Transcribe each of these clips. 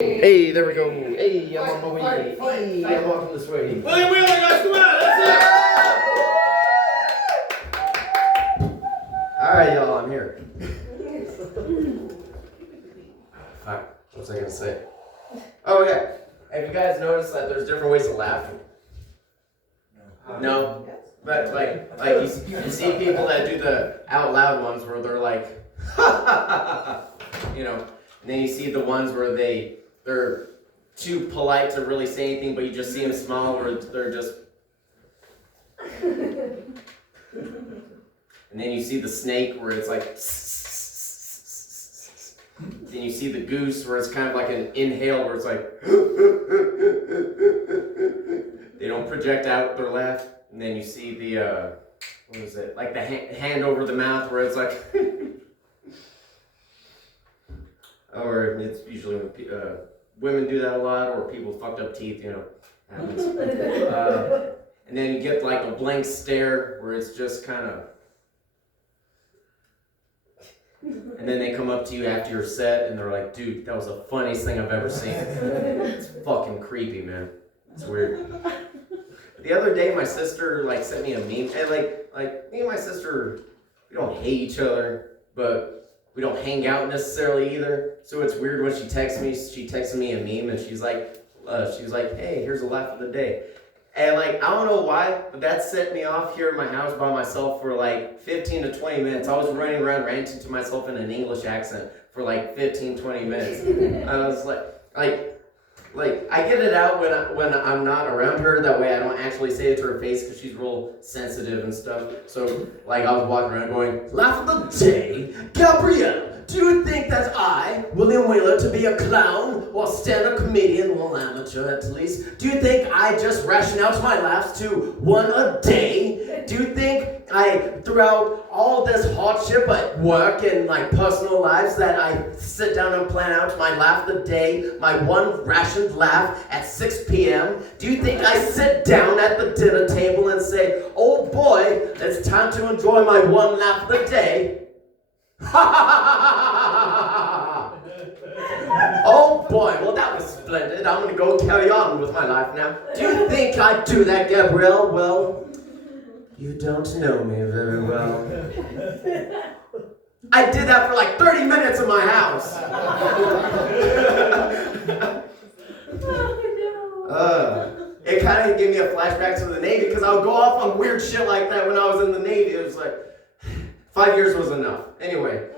Hey, there we go. Hey, I'm on my way. Hey, I'm walking this way. William Wheeler, guys, come on, that's Alright, y'all, I'm here. Fuck, what was I gonna say? Oh, yeah. Have you guys noticed that there's different ways of laughing? No? But, like you see people that do the out loud ones where they're like, you know, and then you see the ones where they're too polite to really say anything, but you just see them smile where they're just. And then you see the snake where it's like. Then you see the goose where it's kind of like an inhale where it's like. They don't project out their laugh. And then you see the, what is it? Like the hand over the mouth where it's like. Or it's usually when women do that a lot, or people with fucked up teeth, you know, happens. And then you get like a blank stare where it's just kind of. And then they come up to you after your set and they're like, dude, that was the funniest thing I've ever seen. It's fucking creepy, man. It's weird. The other day, my sister like sent me a meme, and like me and my sister, we don't hate each other, but we don't hang out necessarily either. So it's weird when she texts me. She texted me a meme, and she was like, "Hey, here's a laugh of the day." And like, I don't know why, but that set me off here in my house by myself for like 15 to 20 minutes. I was running around ranting to myself in an English accent for like 15, 20 minutes. I was like I get it out when I'm not around her. That way I don't actually say it to her face because she's real sensitive and stuff. So like I was walking around going, laugh of the day, Gabrielle. Do you think that I, William Wheeler, to be a clown or stand-up comedian, well amateur at least, do you think I just ration out my laughs to one a day? Do you think I, throughout all this hardship at work and like personal lives, that I sit down and plan out my laugh of the day, my one rationed laugh at 6 p.m.? Do you think I sit down at the dinner table and say, oh boy, it's time to enjoy my one laugh of the day? Oh boy, well that was splendid. I'm gonna go carry on with my life now. Do you think I'd do that, Gabrielle? Well, you don't know me very well. I did that for like 30 minutes in my house. It kind of gave me a flashback to the Navy because I would go off on weird shit like that when I was in the Navy. It was like 5 years was enough. Anyway.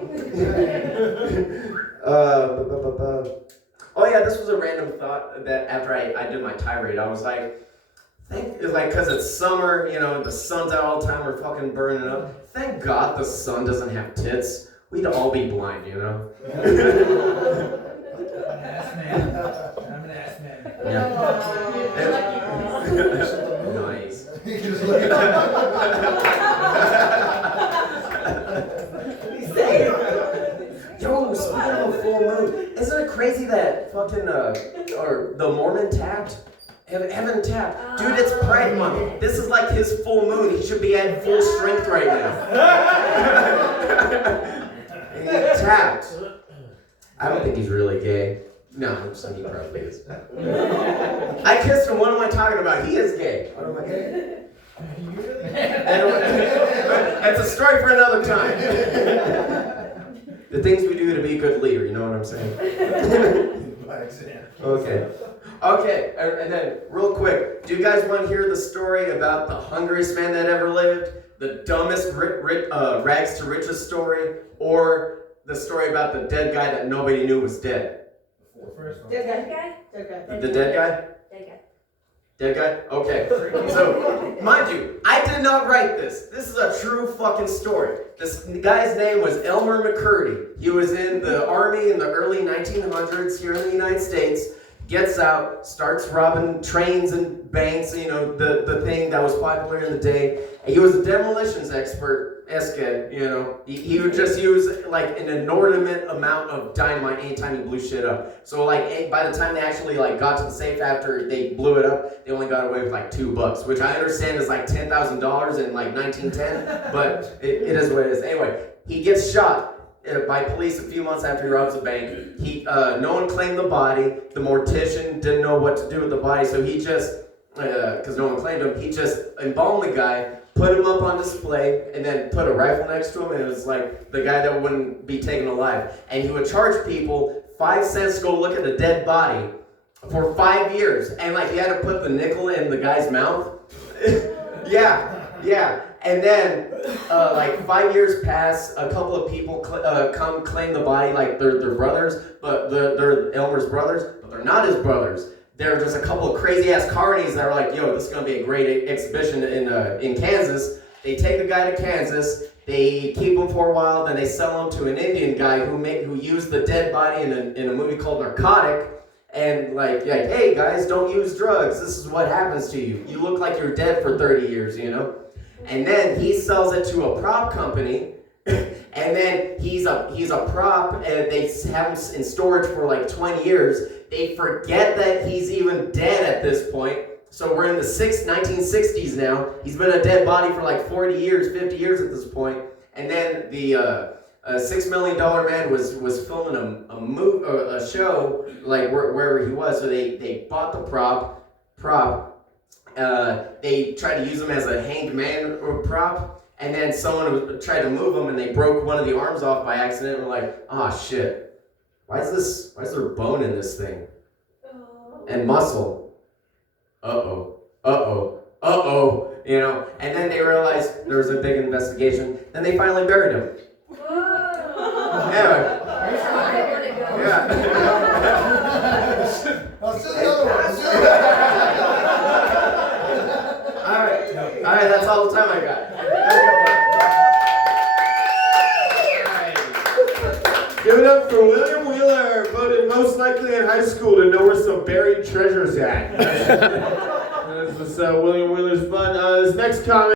Oh yeah, this was a random thought that after I did my tirade, I was like, it's like because it's summer, you know, the sun's out all the time, we're fucking burning up. Thank God the sun doesn't have tits. We'd all be blind, you know? I'm an ass man. Yeah. Nice. Yo, speaking of a full moon, isn't it crazy that fucking, or the Mormon tapped? Heaven tapped. Dude, it's Pride Month. This is like his full moon. He should be at full strength right now. He tapped. I don't think he's really gay. No, he probably is. I kissed him. What am I talking about? He is gay. What am I gay? That's a story for another time. The things we do to be a good leader, you know what I'm saying? Okay, and then real quick, do you guys want to hear the story about the hungriest man that ever lived? The dumbest rags to riches story? Or the story about the dead guy that nobody knew was dead? Dead guy? The dead guy? Dead guy? Okay. So, mind you, I did not write this. This is a true fucking story. This guy's name was Elmer McCurdy. He was in the army in the early 1900s here in the United States. Gets out, starts robbing trains and banks, you know, the thing that was popular in the day. And he was a demolitions expert, you know. He would just use like an inordinate amount of dynamite anytime he blew shit up. So like by the time they actually like got to the safe after they blew it up, they only got away with like $2, which I understand is like $10,000 in like 1910, but it is what it is. Anyway, he gets shot. by police a few months after he robs a bank. No one claimed the body. The mortician didn't know what to do with the body, so he just, because no one claimed him, he just embalmed the guy, put him up on display, and then put a rifle next to him, and it was like the guy that wouldn't be taken alive. And he would charge people 5 cents to go look at a dead body for 5 years. And like he had to put the nickel in the guy's mouth. Yeah. And then, like 5 years pass, a couple of people come claim the body, like they're brothers, but they're Elmer's brothers, but they're not his brothers. They're just a couple of crazy ass carnies that are like, yo, this is gonna be a great exhibition in Kansas. They take the guy to Kansas, they keep him for a while, then they sell him to an Indian guy who used the dead body in a movie called Narcotic. And like, hey guys, don't use drugs. This is what happens to you. You look like you're dead for 30 years, you know? And then he sells it to a prop company, and then he's a prop, and they have him in storage for like 20 years. They forget that he's even dead at this point. So we're in the 1960s now. He's been a dead body for like 40 years, 50 years at this point. And then the $6 Million Man was filming a show like wherever he was. So they bought the prop. They tried to use him as a hanged man prop, and then someone tried to move him, and they broke one of the arms off by accident. And we're like, ah, shit. Why is there bone in this thing? And muscle. Uh-oh. You know, and then they realized there was a big investigation. Then they finally buried him. Yeah. All right, that's all the time I got. Give it up for William Wheeler, voted most likely in high school to know where some buried treasure's at. This is William Wheeler's fun. This next comment.